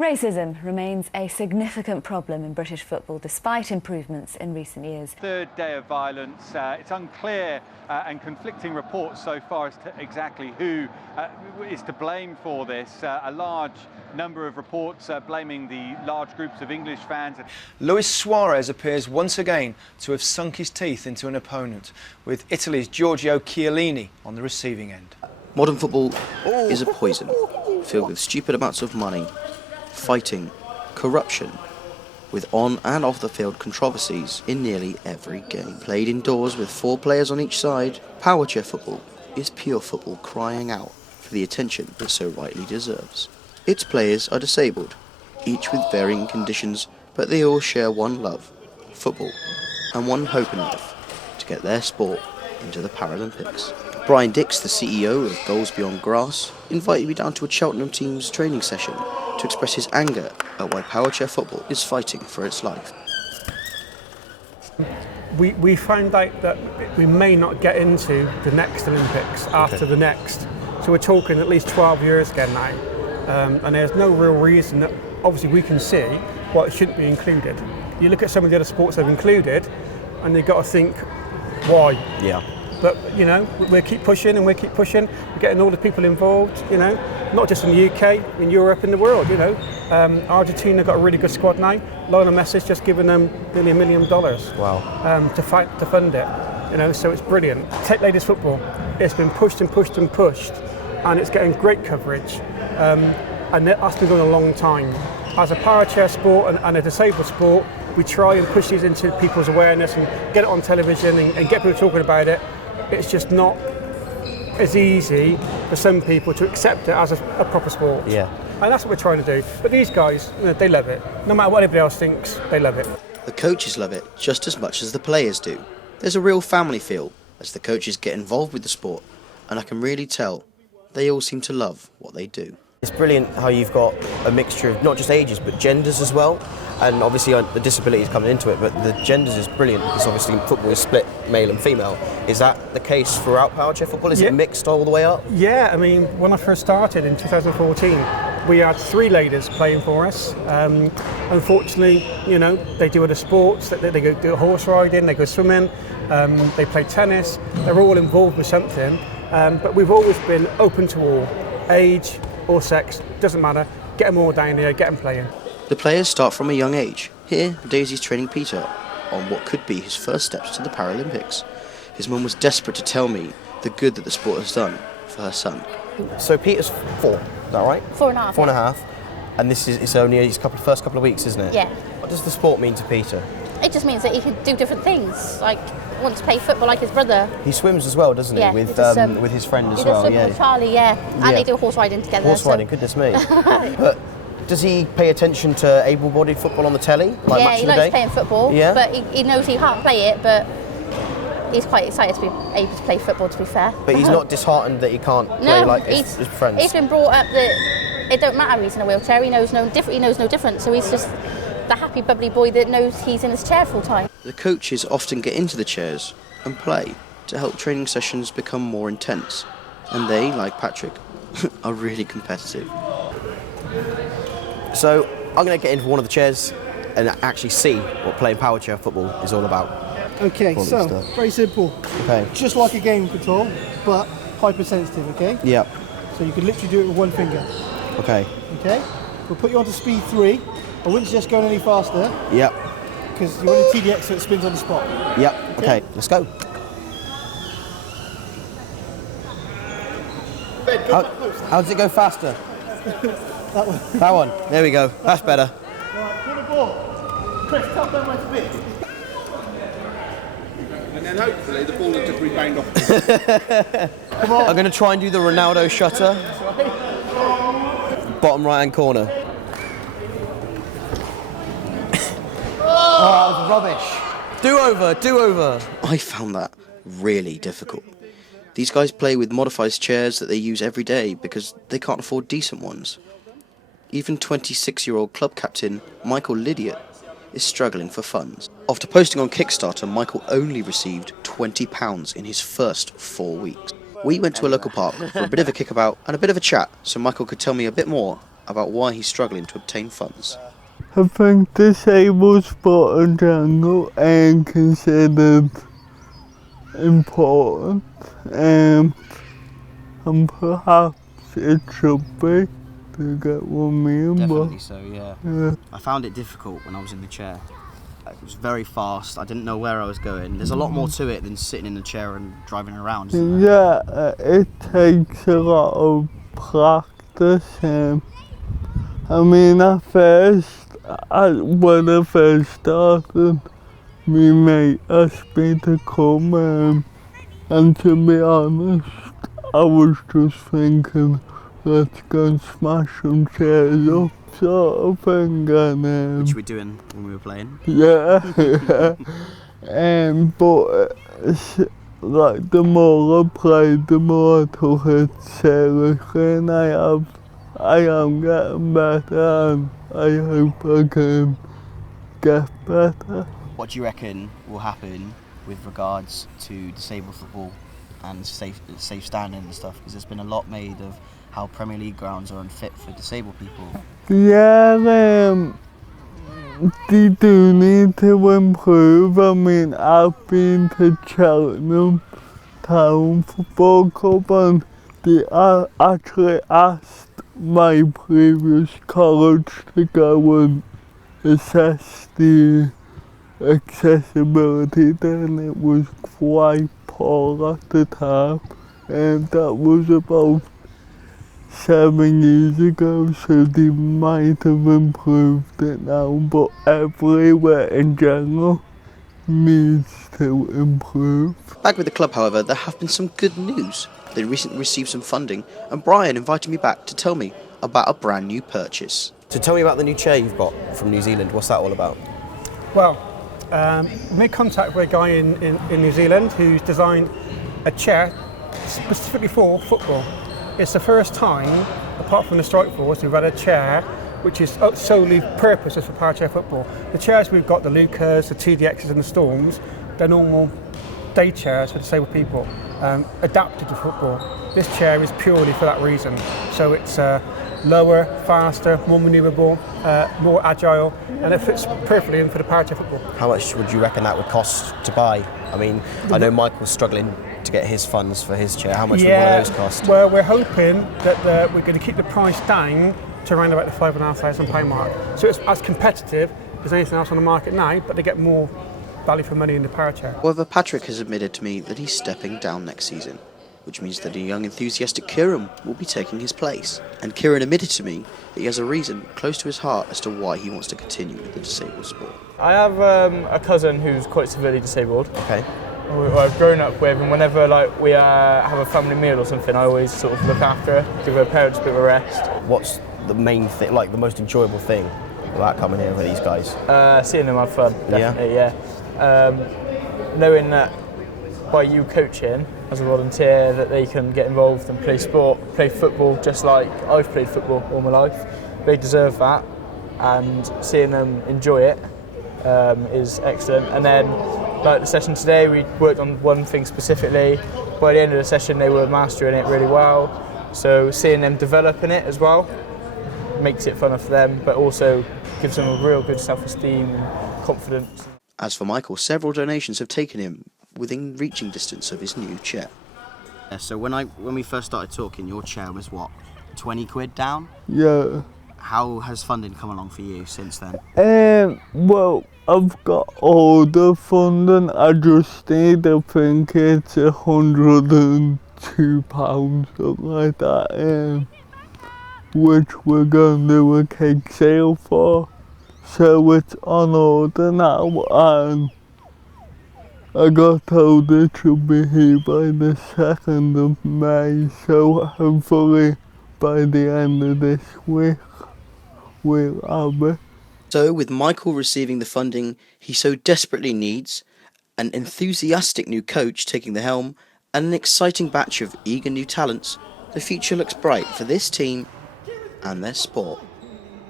Racism remains a significant problem in British football despite improvements in recent years. Third day of violence. It's unclear and conflicting reports so far as to exactly who is to blame for this. A large number of reports blaming the large groups of English fans. Luis Suarez appears once again to have sunk his teeth into an opponent, with Italy's Giorgio Chiellini on the receiving end. Modern football is a poison, filled with stupid amounts of money, fighting, corruption, with on and off the field controversies in nearly every game. Played indoors with 4 players on each side, Powerchair football is pure football crying out for the attention it so rightly deserves. Its players are disabled, each with varying conditions, but they all share one love, football, and one hope in life, to get their sport into the Paralympics. Brian Dix, the CEO of Goals Beyond Grass, invited me down to a Cheltenham team's training session to express his anger at why Powerchair football is fighting for its life. We found out that we may not get into the next Olympics after the next. So we're talking at least 12 years again now. And there's no real reason that obviously we can see why it shouldn't be included. You look at some of the other sports they've included and you've got to think, why? Yeah. But, you know, we'll keep pushing and we'll keep pushing. We're getting all the people involved, you know, not just in the UK, in Europe, in the world, you know. Argentina got a really good squad now. Lionel Messi's just given them nearly $1 million. Wow. To fund it, you know, so it's brilliant. Take ladies football, it's been pushed and pushed and pushed, and it's getting great coverage. And that's been going a long time. As a Powerchair sport and a disabled sport, we try and push these into people's awareness and get it on television and get people talking about it. It's just not as easy for some people to accept it as a proper sport. Yeah. And that's what we're trying to do. But these guys, you know, they love it. No matter what anybody else thinks, they love it. The coaches love it just as much as the players do. There's a real family feel as the coaches get involved with the sport, and I can really tell they all seem to love what they do. It's brilliant how you've got a mixture of not just ages but genders as well, and obviously the disabilities coming into it, but the genders is brilliant because obviously football is split male and female. Is that the case throughout Powerchair football? Is it mixed all the way up? Yeah, I mean, when I first started in 2014, we had 3 ladies playing for us. Unfortunately, you know, they do other sports, they go do horse riding, they go swimming, they play tennis, they're all involved with something, but we've always been open to all, age or sex, doesn't matter, get them all down here, get them playing. The players start from a young age. Here, Daisy's training Peter on what could be his first steps to the Paralympics. His mum was desperate to tell me the good that the sport has done for her son. So Peter's 4, is that right? 4.5. 4.5. And it's only his first couple of weeks, isn't it? Yeah. What does the sport mean to Peter? It just means that he can do different things, like wants to play football like his brother. He swims as well, doesn't he? Yeah, with his friend as he well. does swim with Charlie, and they do horse riding together. Horse riding, goodness me. But does he pay attention to able-bodied football on the telly? Like yeah, he likes playing football. Yeah. But he knows he can't play it, but he's quite excited to be able to play football, to be fair. But he's not disheartened that he can't play like his friends? He's been brought up that it don't matter he's in a wheelchair, he knows no different, so he's just the happy, bubbly boy that knows he's in his chair full time. The coaches often get into the chairs and play to help training sessions become more intense. And they, like Patrick, are really competitive. So I'm going to get into one of the chairs and actually see what playing Powerchair football is all about. Okay, so very simple. Okay. Just like a game control, but hypersensitive, okay? Yep. So you can literally do it with one finger. Okay. Okay? We'll put you on to speed 3. I wouldn't suggest going any faster. Yep. Because you want a TDX so it spins on the spot. Yep. Okay, let's go. How does it go faster? That one. That one. There we go. That's better. Right, pull the ball. Press tell them where to be. And then hopefully the ball will just rebound off. Come on. I'm going to try and do the Ronaldo shutter. Bottom right hand corner. Oh, that was rubbish. Do over. I found that really difficult. These guys play with modified chairs that they use every day because they can't afford decent ones. Even 26-year-old club captain Michael Lydiot is struggling for funds. After posting on Kickstarter, Michael only received £20 in his first 4 weeks. We went to a local park for a bit of a kickabout and a bit of a chat so Michael could tell me a bit more about why he's struggling to obtain funds. I think disabled sport in general ain't considered important, and perhaps it should be, to get what I mean. Definitely so, yeah. I found it difficult when I was in the chair. It was very fast. I didn't know where I was going. There's a lot more to it than sitting in the chair and driving around, isn't there? Yeah, it takes a lot of practice. I mean, at first, when I first started, my mate asked me to come, and to be honest, I was just thinking, let's go and smash some chairs up, sort of thing. And, Which we're doing when we were playing. Yeah. But like the more I played, the more I took it seriously, and I am getting better, and I hope I can get better. What do you reckon will happen with regards to disabled football and safe standing and stuff? Because there's been a lot made of how Premier League grounds are unfit for disabled people. Yeah, they do need to improve. I mean, I've been to Cheltenham Town Football Club, and they actually asked my previous college to go and assess the accessibility there, and it was quite poor at the time, and that was about 7 years ago, so they might have improved it now, but everywhere in general needs to improve. Back with the club, however, there have been some good news. They recently received some funding, and Brian invited me back to tell me about a brand new purchase. So tell me about the new chair you've got from New Zealand. What's that all about? Well, made contact with a guy in New Zealand who's designed a chair specifically for football. It's the first time, apart from the Strike Force, we've had a chair which is solely purpose for Powerchair football. The chairs we've got, the Lucas, the TDXs and the Storms, they're normal day chairs for disabled people, adapted to football. This chair is purely for that reason. So it's lower, faster, more manoeuvrable, more agile, and it fits perfectly in for the Powerchair football. How much would you reckon that would cost to buy? I mean, I know Michael's struggling to get his funds for his chair. How much would one of those cost? Well, we're hoping that we're going to keep the price down to around about the £5,500 mark. So it's as competitive as anything else on the market now, but they get more value for money in the Powerchair. However, Patrick has admitted to me that he's stepping down next season, which means that a young enthusiastic Kieran will be taking his place. And Kieran admitted to me that he has a reason close to his heart as to why he wants to continue with the disabled sport. I have a cousin who's quite severely disabled. Okay. Who I've grown up with, and whenever we have a family meal or something, I always sort of look after her, give her parents a bit of a rest. What's the main thing, like the most enjoyable thing about coming here with these guys? Seeing them have fun, definitely, yeah. Knowing that by you coaching as a volunteer that they can get involved and play sport, play football just like I've played football all my life. They deserve that, and seeing them enjoy it is excellent. And then like the session today, we worked on one thing specifically. By the end of the session they were mastering it really well, so seeing them develop in it as well makes it funner for them, but also gives them a real good self-esteem and confidence. As for Michael, several donations have taken him within reaching distance of his new chair. So when we first started talking, your chair was what, 20 quid down? Yeah. How has funding come along for you since then? Well, I've got all the funding. I just need, I think it's £102, something like that, which we're going to do a cake sale for. So it's on order now, and I got told it should be here by the 2nd of May, so hopefully by the end of this week we'll have it. So with Michael receiving the funding he so desperately needs, an enthusiastic new coach taking the helm, and an exciting batch of eager new talents, the future looks bright for this team and their sport.